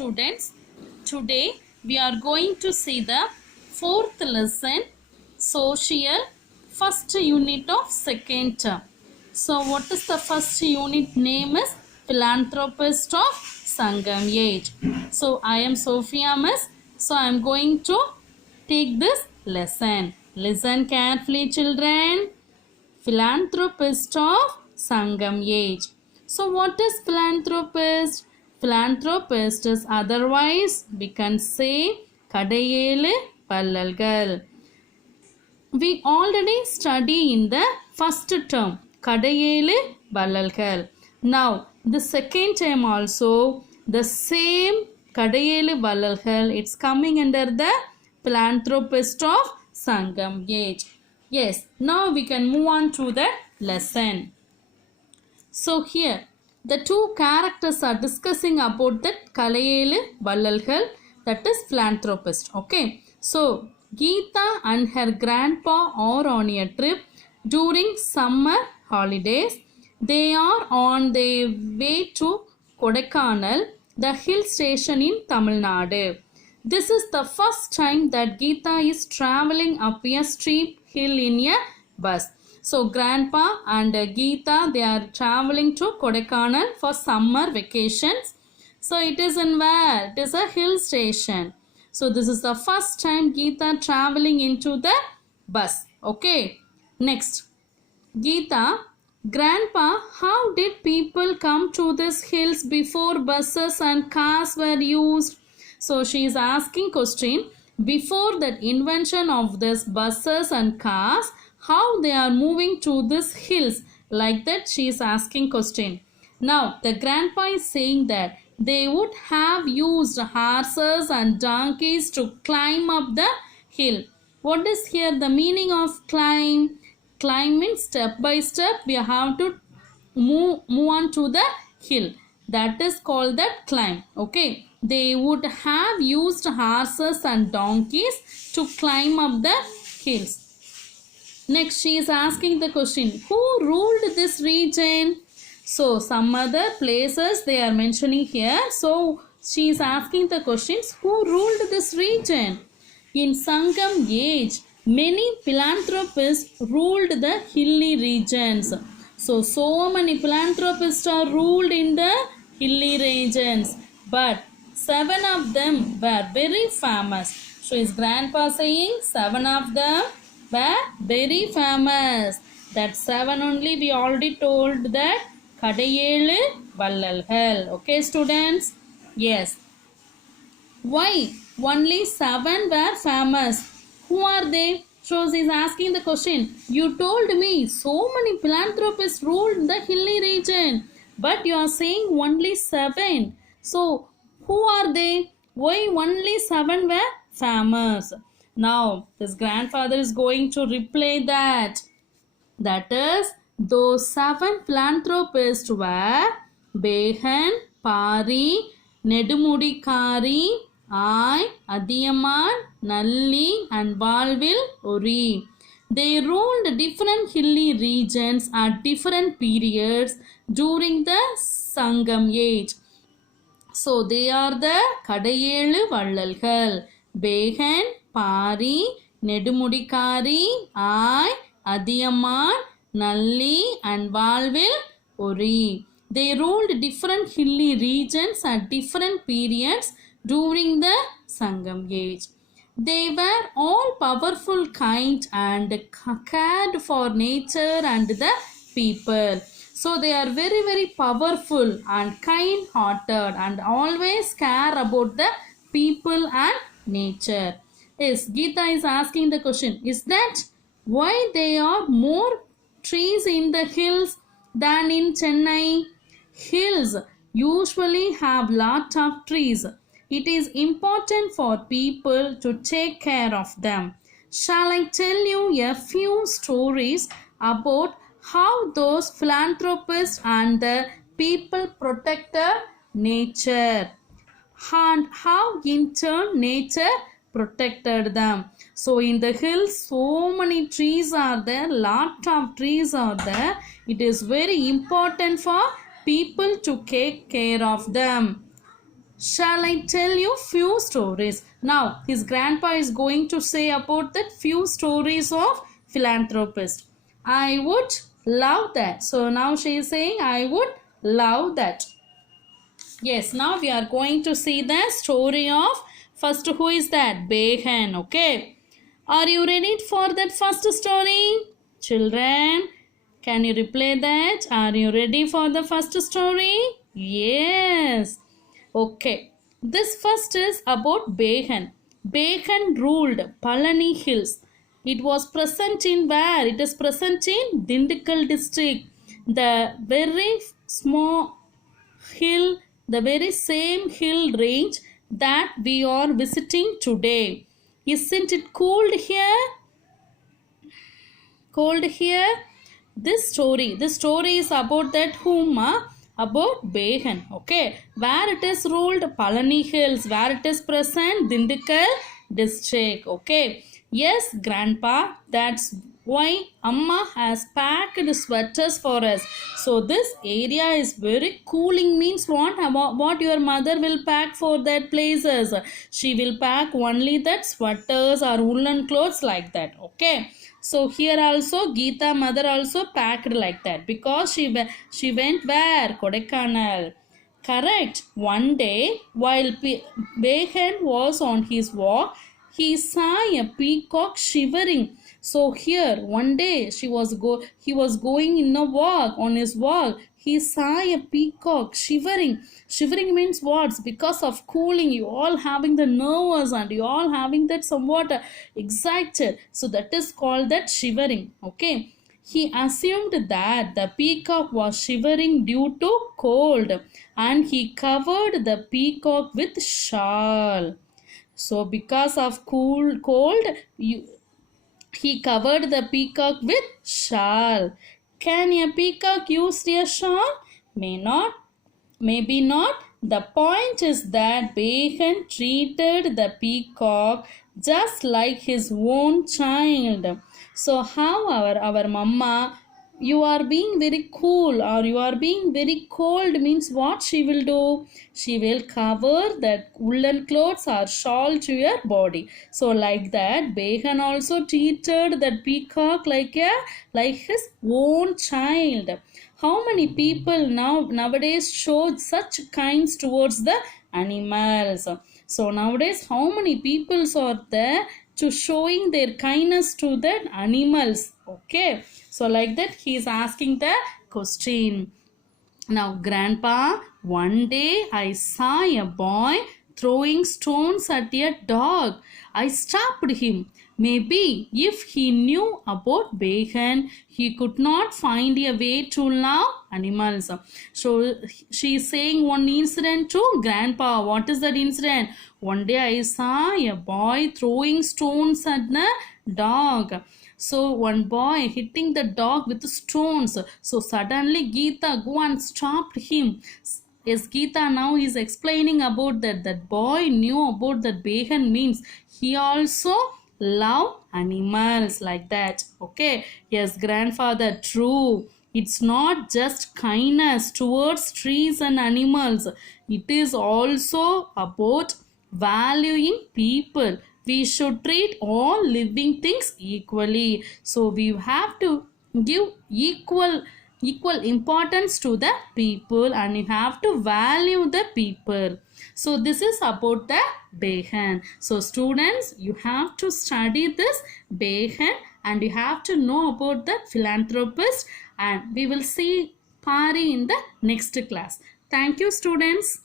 students. Today we are going to see the fourth lesson, social, first unit of second term. So what is the first unit? Name is Philanthropist of Sangam Age. So I am Sophia Miss. So I am going to take this lesson. Listen carefully, children. Philanthropist of Sangam Age. So what is philanthropist? Philanthropist is otherwise we can say Kadayelu Pallalgal. We already study in the first term Kadayelu Pallalgal. Now the second term also the same Kadayelu Pallalgal. It's coming under the philanthropist of Sangam Age. Yes, now we can move on to the lesson. So here the two characters are discussing about that Kadayelu Pallalgal, that is philanthropist. Okay, so Geeta and her grandpa are on a trip during summer holidays. They are on their way to Kodaikanal, the hill station in Tamil Nadu. This is the first time that Geeta is traveling up a steep hill in a bus. So grandpa and Geeta, they are traveling to Kodaikanal for summer vacations. So it is in where? It is a hill station. So this is the first time Geeta traveling into the bus. Okay. Next. Geeta, grandpa, how did people come to these hills before buses and cars were used? So she is asking question, before that invention of this buses and cars, how they are moving to these hills, like that she is asking question. Now the grandpa is saying that they would have used horses and donkeys to climb up the hill. What is here the meaning of climb? Climb means step by step we have to move on to the hill. That is called that climb. Okay, they would have used horses and donkeys to climb up the hills. Next, she is asking the question, who ruled this region? So, some other places they are mentioning here. So, she is asking the questions, who ruled this region? In Sangam Age, many philanthropists ruled the hilly regions. So many philanthropists are ruled in the hilly regions. But 7 of them were very famous. So, his grandpa saying 7 of them were very famous. That 7 only we already told that Kadayelu Pallalgal. Okay, students? Yes. Why? Only 7 were famous. Who are they? So he is asking the question. You told me so many philanthropists ruled the hilly region. But you are saying only 7. So who are they? Why only 7 were famous? Now this grandfather is going to reply that. That is, those 7 philanthropists were Behan, Pari, Nedumudikari, I, Adiyaman, Nalli and Valvil Ori. They ruled different hilly regions at different periods during the Sangam Age. So they are the Kadayelu Pallalgal, Behan, Pari, Nedumudikari, I, Adiyaman, Nalli and Valvil Ori. They ruled different hilly regions at different periods during the Sangam Age. They were all powerful, kind and cared for nature and the people. So they are very, very powerful and kind hearted and always care about the people and nature. Yes, Geeta is asking the question, is that why there are more trees in the hills than in Chennai? Hills usually have lot of trees. It is important for people to take care of them. Shall I tell you a few stories about how those philanthropists and the people protected nature and how in turn nature protected them? So in the hills so many trees are there, lot of trees are there. It is very important for people to take care of them. Shall I tell you few stories? Now his grandpa is going to say about that few stories of philanthropist. I would love that. So now she is saying I would love that. Yes, now we are going to see the story of first who is that? Behan. Okay. Are you ready for that first story? Children, can you replay that? Are you ready for the first story? Yes. Okay. This first is about Behan. Behan ruled Palani Hills. It was present in where? It is present in Dindikal district. The very small hill, the very same hill range that we are visiting today. Isn't it cold here? Cold here? This story is about that Huma, about Behan. Okay, where it is ruled Palani Hills, where it is present Dindikal district. Okay, yes, Grandpa, that's why Amma has packed sweaters for us. So this area is very cooling. Means what your mother will pack for that places? She will pack only that sweaters or woolen clothes like that. Okay. So here also Geeta mother also packed like that because she went where? Kodaikanal. Correct. One day while Behan was on his walk, he saw a peacock shivering. So here one day he was going in a walk. On his walk he saw a peacock shivering. Shivering means what? Because of cooling, you all having the nervous and you all having that somewhat excited. So that is called that shivering. Okay. He assumed that the peacock was shivering due to cold and he covered the peacock with shawl. So because of cold, he covered the peacock with shawl. Can a peacock use a shawl? May not. Maybe not. The point is that Behan treated the peacock just like his own child. So how our mama, you are being very cool or you are being very cold means what she will do? She will cover that woolen clothes or shawl to your body. So like that, Behan also treated that peacock like his own child. How many people nowadays show such kinds towards the animals? So nowadays, how many people are there to showing their kindness to the animals? Okay. So like that, he is asking the question. Now, Grandpa, one day I saw a boy throwing stones at a dog. I stopped him. Maybe if he knew about Behan, he could not find a way to love animals. So she is saying one incident to Grandpa. What is that incident? One day I saw a boy throwing stones at the dog. So one boy hitting the dog with stones. So suddenly Geeta go and stopped him. Yes, Geeta now is explaining about that. That boy knew about that Behan means he also love animals like that. Okay. Yes, grandfather, true. It's not just kindness towards trees and animals. It is also about valuing people. We should treat all living things equally. So we have to give equal importance to the people and you have to value the people. So this is about the Behan. So students, you have to study this Behan and you have to know about the philanthropist, and we will see Pari in the next class. Thank you students.